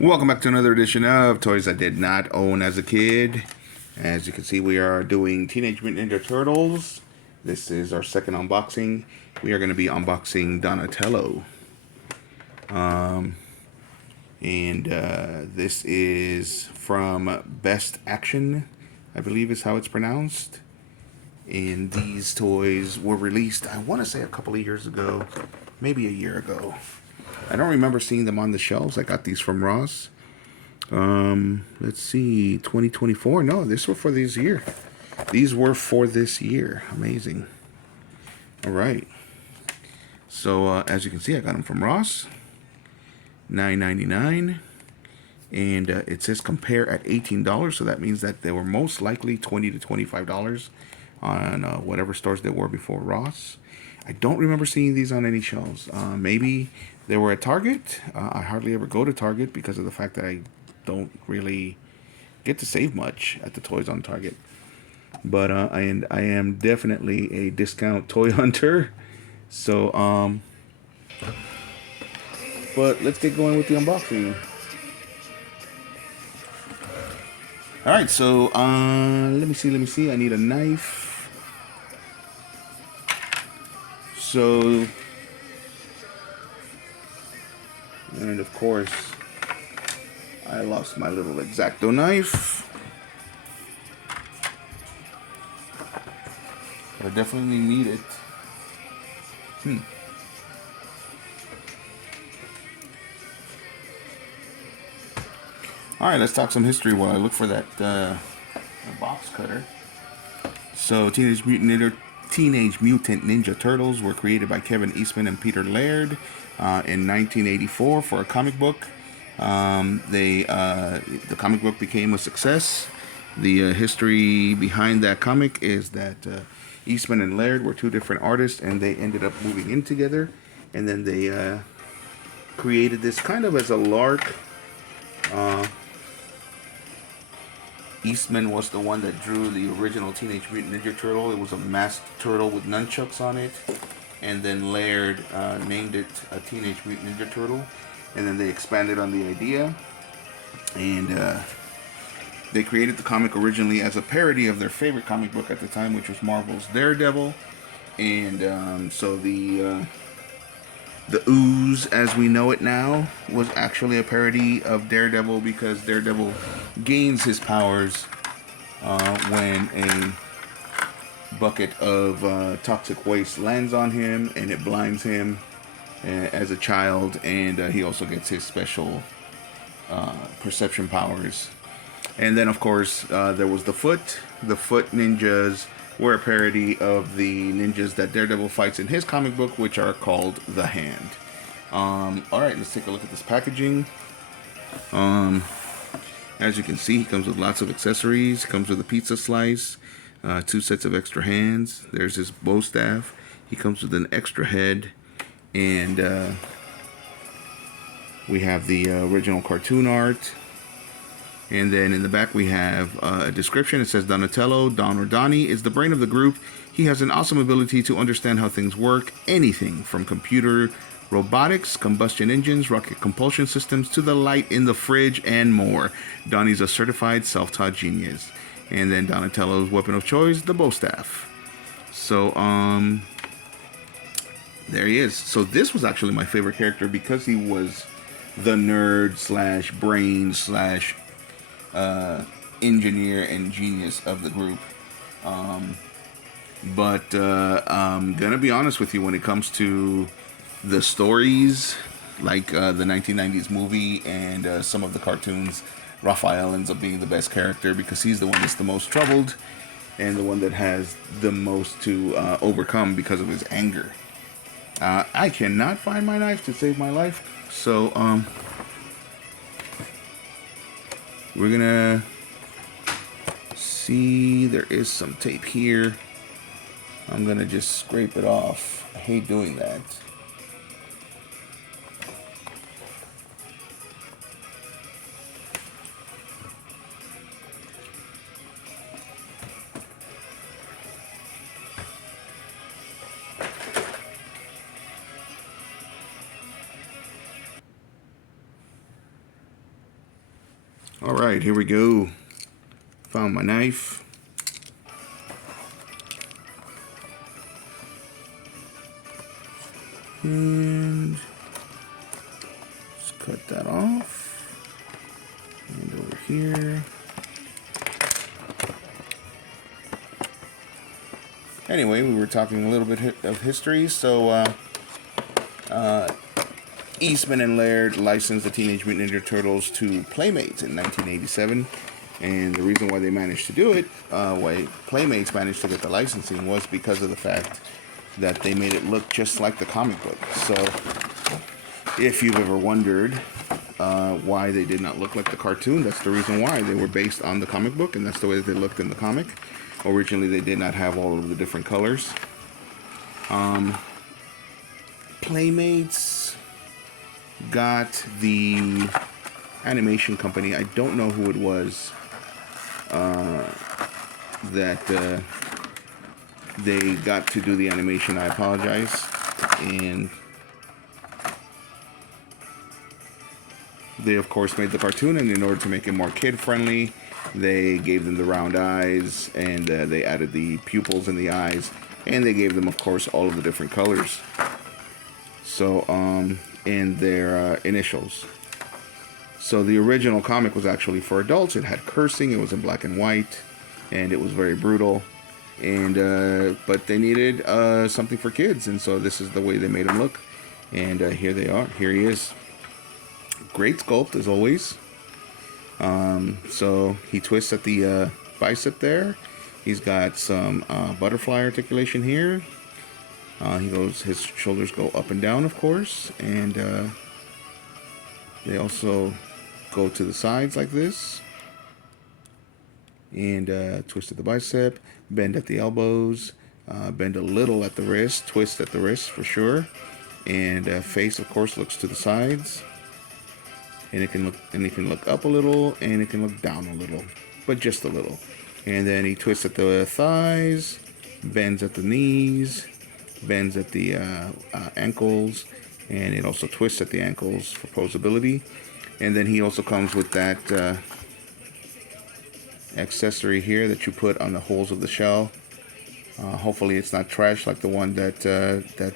Welcome back to another edition of Toys I Did Not Own as a Kid. As you can see, we are doing Teenage Mutant Ninja Turtles. This is our second unboxing. We are going to be unboxing Donatello. And this is from Best Action, I believe is how it's pronounced. And these toys were released, I want to say a couple of years ago, maybe a year ago. I don't remember seeing them on the shelves. I got these from Ross. Let's see, 2024. No, these were for this year. These were for this year. Amazing. All right. So as you can see, I got them from Ross. $9.99. And it says compare at $18. So that means that they were most likely $20 to $25 on whatever stores they were before Ross. I don't remember seeing these on any shelves. Maybe they were at Target. I hardly ever go to Target because of the fact that I don't really get to save much at the toys on Target. But I am definitely a discount toy hunter. So but let's get going with the unboxing. All right, so let me see. I need a knife. So, and of course, I lost my little X-Acto knife. But I definitely need it. Alright, let's talk some history while I look for that box cutter. So, Teenage Mutant Ninja Turtles were created by Kevin Eastman and Peter Laird in 1984 for a comic book. The comic book became a success. The history behind that comic is that Eastman and Laird were two different artists, and they ended up moving in together. And then they created this kind of as a lark. Eastman was the one that drew the original Teenage Mutant Ninja Turtle. It was a masked turtle with nunchucks on it. And then Laird named it a Teenage Mutant Ninja Turtle. And then they expanded on the idea. And they created the comic originally as a parody of their favorite comic book at the time, which was Marvel's Daredevil. And so the Ooze, as we know it now, was actually a parody of Daredevil because Daredevil gains his powers when a bucket of toxic waste lands on him and it blinds him as a child, and he also gets his special perception powers. And then, of course, there was the Foot. The Foot ninjas were a parody of the ninjas that Daredevil fights in his comic book, which are called The Hand. Alright, let's take a look at this packaging. As you can see, he comes with lots of accessories. He comes with a pizza slice, 2 sets of extra hands. There's his bow staff. He comes with an extra head. And we have the original cartoon art. And then in the back we have a description. It says Donatello, Don or Donnie, is the brain of the group. He has an awesome ability to understand how things work. Anything from computer robotics, combustion engines, rocket compulsion systems, to the light in the fridge and more. Donnie's a certified self-taught genius. And then Donatello's weapon of choice, the bow staff. So, there he is. So this was actually my favorite character because he was the nerd slash brain slash engineer and genius of the group. But I'm gonna be honest with you, when it comes to the stories, like the 1990s movie and some of the cartoons, Raphael ends up being the best character because he's the one that's the most troubled and the one that has the most to overcome because of his anger. I cannot find my knife to save my life, so we're gonna see. There is some tape here. I'm gonna just scrape it off. I hate doing that. Alright, here we go. Found my knife. And let's cut that off. And over here. Anyway, we were talking a little bit of history. So, Eastman and Laird licensed the Teenage Mutant Ninja Turtles to Playmates in 1987. And the reason why they managed to do it, why Playmates managed to get the licensing, was because of the fact that they made it look just like the comic book. So, if you've ever wondered why they did not look like the cartoon, that's the reason why. They were based on the comic book, and that's the way that they looked in the comic. Originally, they did not have all of the different colors. Playmates got the animation company, I don't know who it was, that they got to do the animation. I apologize. And they, of course, made the cartoon, and in order to make it more kid-friendly, they gave them the round eyes, and they added the pupils in the eyes, and they gave them, of course, all of the different colors. So, and their initials. So the original comic was actually for adults. It had cursing. It was in black and white, and it was very brutal. And but they needed something for kids, and so this is the way they made him look. And here they are. Here he is. Great sculpt as always. So he twists at the bicep there. He's got some butterfly articulation here. His shoulders go up and down, of course, and they also go to the sides like this. And twist at the bicep, bend at the elbows, bend a little at the wrist, twist at the wrist for sure. And face, of course, looks to the sides. And it can look up a little, and it can look down a little, but just a little. And then he twists at the thighs, bends at the knees, bends at the ankles, and it also twists at the ankles for posability. And then he also comes with that accessory here that you put on the holes of the shell. Hopefully it's not trash like the one that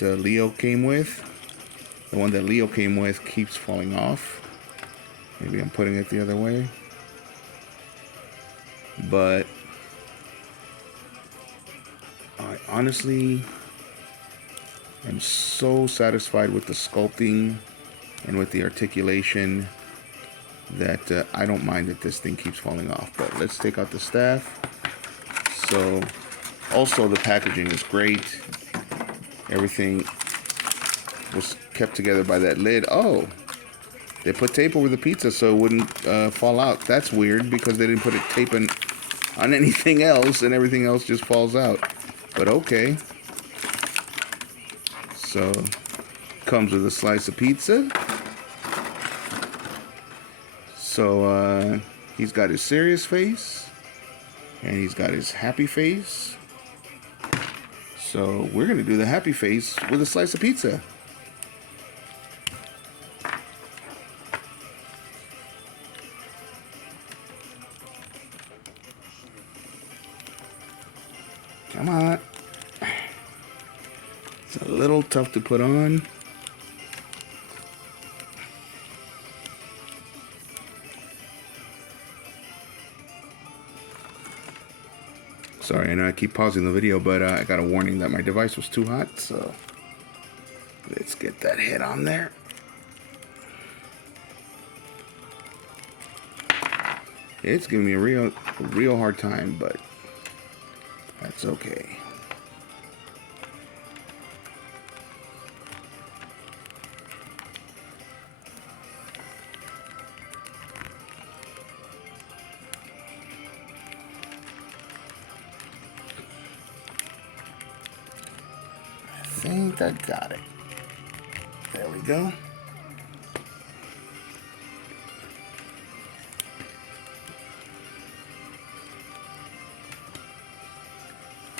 Leo came with. The one that Leo came with keeps falling off. Maybe I'm putting it the other way. But I honestly am so satisfied with the sculpting and with the articulation that I don't mind that this thing keeps falling off. But let's take out the staff. So also the packaging is great. Everything was kept together by that lid. Oh, they put tape over the pizza so it wouldn't fall out. That's weird because they didn't put it taping on anything else and everything else just falls out. But okay. So, comes with a slice of pizza. So, he's got his serious face. And he's got his happy face. So, we're going to do the happy face with a slice of pizza. Come on. It's a little tough to put on. Sorry, I know I keep pausing the video, but I got a warning that my device was too hot, so let's get that head on there. It's giving me a real hard time, but that's okay. I think I got it. There we go.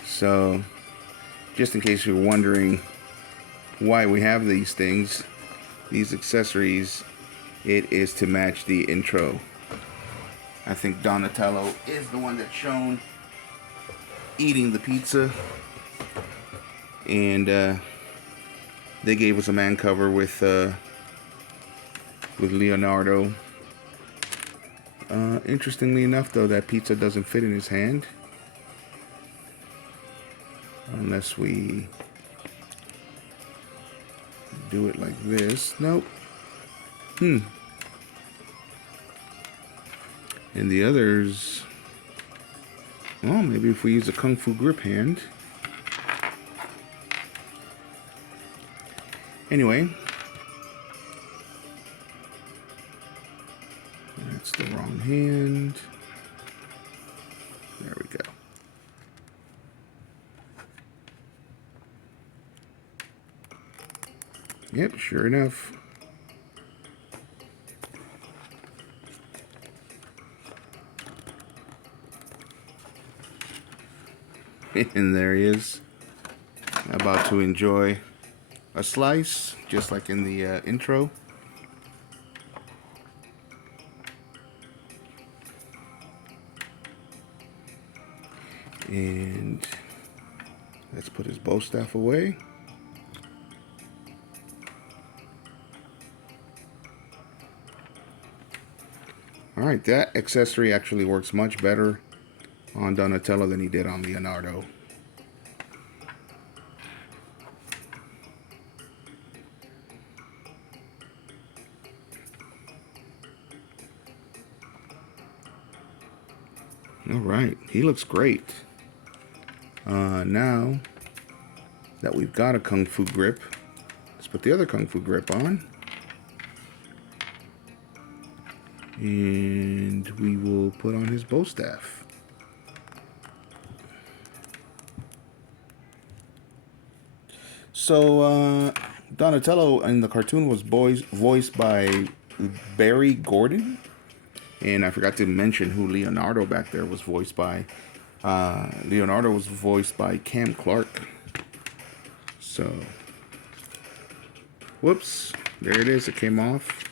So, just in case you're wondering why we have these things, these accessories, it is to match the intro. I think Donatello is the one that's shown eating the pizza. And they gave us a man cover with Leonardo. Interestingly enough, though, that pizza doesn't fit in his hand. Unless we do it like this. Nope. And the others... Well, maybe if we use a Kung Fu grip hand. Anyway. That's the wrong hand. There we go. Yep, sure enough. And there he is, about to enjoy a slice, just like in the intro. And let's put his bow staff away. Alright, that accessory actually works much better on Donatello than he did on Leonardo. Alright, he looks great. Now that we've got a Kung Fu grip, let's put the other Kung Fu grip on. And we will put on his bow staff. So, Donatello in the cartoon was voiced by Barry Gordon. And I forgot to mention who Leonardo back there was voiced by. Leonardo was voiced by Cam Clark. So, whoops, there it is, it came off.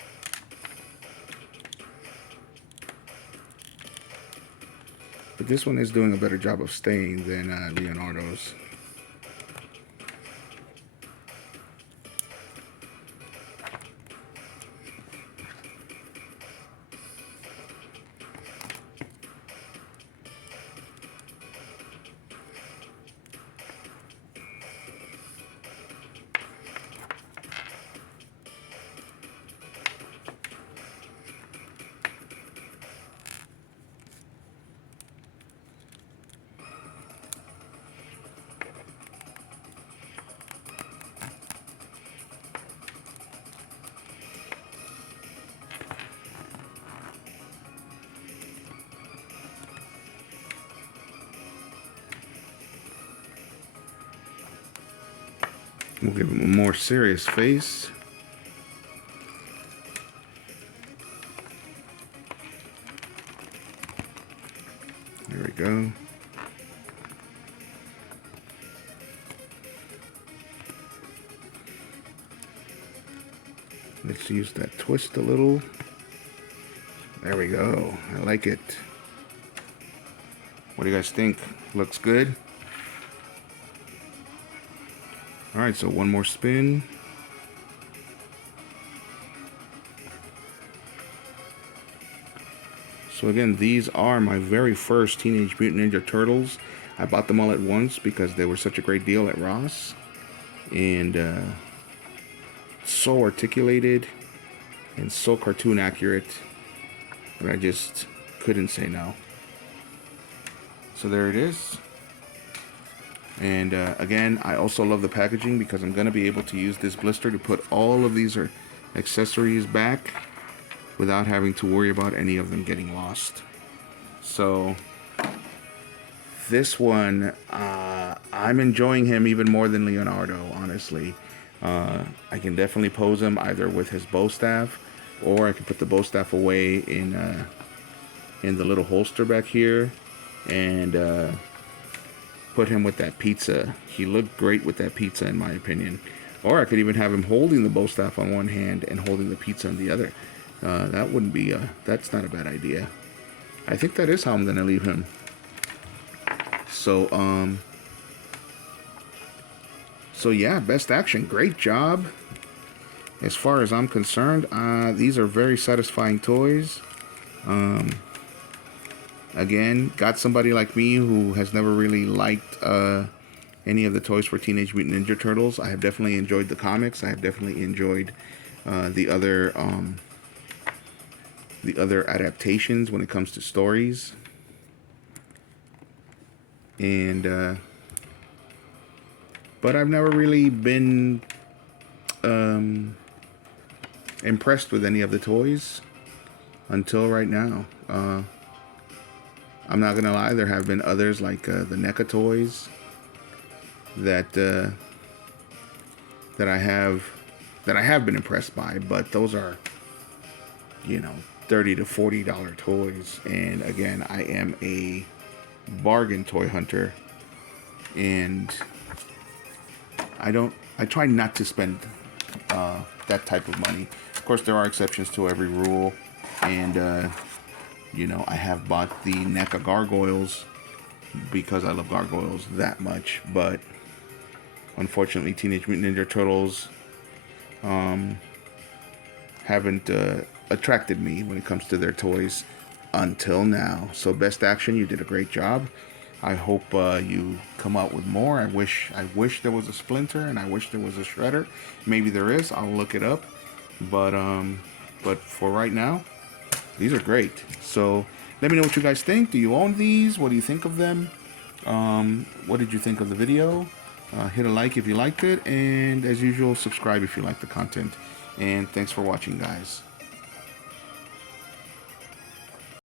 But this one is doing a better job of staying than Leonardo's. We'll give him a more serious face. There we go. Let's use that twist a little. There we go. I like it. What do you guys think? Looks good? Alright, so one more spin. So again, these are my very first Teenage Mutant Ninja Turtles. I bought them all at once because they were such a great deal at Ross. And so articulated and so cartoon accurate that I just couldn't say no. So there it is. And again, I also love the packaging because I'm going to be able to use this blister to put all of these accessories back without having to worry about any of them getting lost. So this one, I'm enjoying him even more than Leonardo, honestly. I can definitely pose him either with his bow staff, or I can put the bow staff away in the little holster back here and put him with that pizza. He looked great with that pizza, in my opinion. Or I could even have him holding the bow staff on one hand and holding the pizza on the other. That wouldn't be that's not a bad idea. I think that is how I'm gonna leave him. So so yeah, Best Action, great job. As far as I'm concerned, these are very satisfying toys. Again, got somebody like me who has never really liked any of the toys for Teenage Mutant Ninja Turtles. I have definitely enjoyed the comics. I have definitely enjoyed the other adaptations when it comes to stories. And but I've never really been impressed with any of the toys until right now. I'm not gonna lie, there have been others like the NECA toys that I have been impressed by, but those are, you know, $30 to $40 toys. And again, I am a bargain toy hunter, and I try not to spend that type of money. Of course, there are exceptions to every rule, and you know, I have bought the NECA gargoyles because I love gargoyles that much, but unfortunately, Teenage Mutant Ninja Turtles haven't attracted me when it comes to their toys until now. So Best Action, you did a great job. I hope you come out with more. I wish there was a Splinter, and I wish there was a Shredder. Maybe there is. I'll look it up. But for right now, these are great. So let me know what you guys think. Do you own these? What do you think of them? What did you think of the video? Hit a like if you liked it, and as usual, subscribe if you like the content. And thanks for watching, guys.